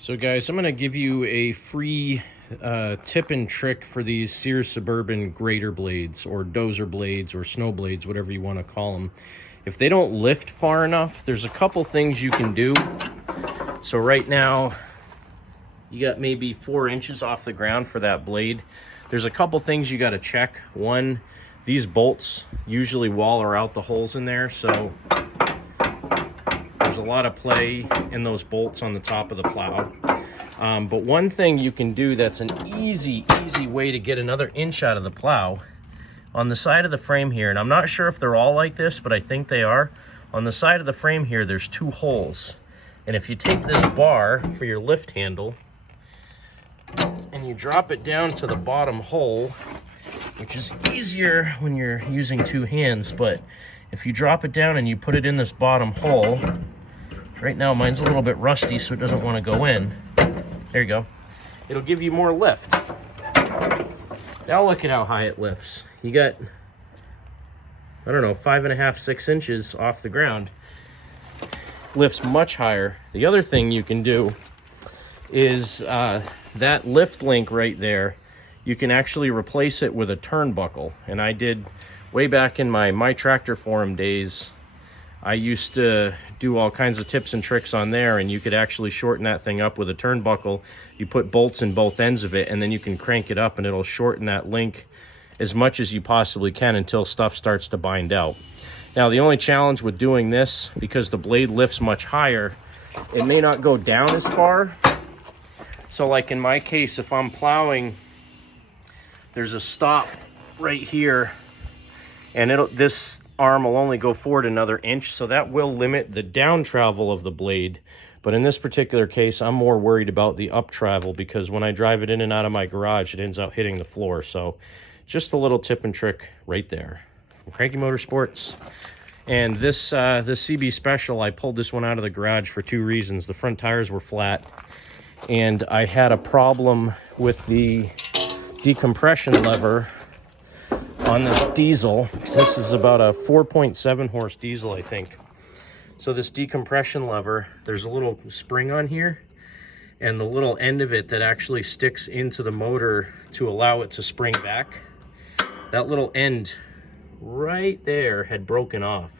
So guys, I'm going to give you a free tip and trick for these Sears Suburban grater blades or Dozer blades or snow blades, whatever you want to call them. If they don't lift far enough, there's a couple things you can do. So right now, you got maybe 4 inches off the ground for that blade. There's a couple things you got to check. One, these bolts usually waller out the holes in there, so there's a lot of play in those bolts on the top of the plow. But one thing you can do that's an easy way to get another inch out of the plow, on the side of the frame here, and I'm not sure if they're all like this, but I think they are. On the side of the frame here, there's 2 holes. And if you take this bar for your lift handle and you drop it down to the bottom hole, which is easier when you're using 2 hands, but if you drop it down and you put it in this bottom hole, right now mine's a little bit rusty, so it doesn't want to go in. There you go. It'll give you more lift. Now look at how high it lifts. You got, I don't know, 5.5, 6 inches off the ground. Lifts much higher. The other thing you can do is that lift link right there, you can actually replace it with a turnbuckle. And I did way back in my Tractor Forum days. I used to do all kinds of tips and tricks on there, and you could actually shorten that thing up with a turnbuckle. You put bolts in both ends of it, and then you can crank it up, and it'll shorten that link as much as you possibly can until stuff starts to bind out. Now, the only challenge with doing this, because the blade lifts much higher, it may not go down as far. So like in my case, if I'm plowing, there's a stop right here, and this arm will only go forward another inch, so that will limit the down travel of the blade. But in this particular case, I'm more worried about the up travel, because when I drive it in and out of my garage, it ends up hitting the floor. So just a little tip and trick right there from Cranky Motorsports. And this CB Special, I pulled this one out of the garage for 2 reasons. The front tires were flat, and I had a problem with the decompression lever on this diesel. This is about a 4.7 horse diesel, I think. So this decompression lever, there's a little spring on here, and the little end of it that actually sticks into the motor to allow it to spring back, that little end right there had broken off.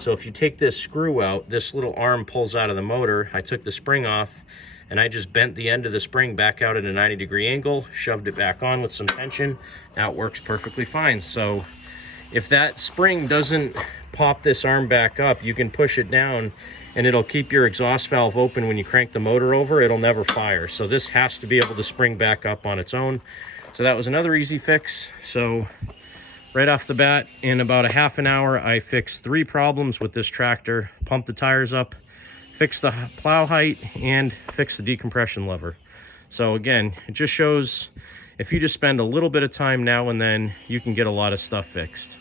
So if you take this screw out, this little arm pulls out of the motor. I took the spring off, and I just bent the end of the spring back out at a 90-degree angle, shoved it back on with some tension. Now it works perfectly fine. So if that spring doesn't pop this arm back up, you can push it down and it'll keep your exhaust valve open. When you crank the motor over, it'll never fire. So this has to be able to spring back up on its own. So that was another easy fix. So right off the bat, in about a half an hour, I fixed 3 problems with this tractor, pumped the tires up, fix the plow height, and fix the decompression lever. So again, it just shows if you just spend a little bit of time now and then, you can get a lot of stuff fixed.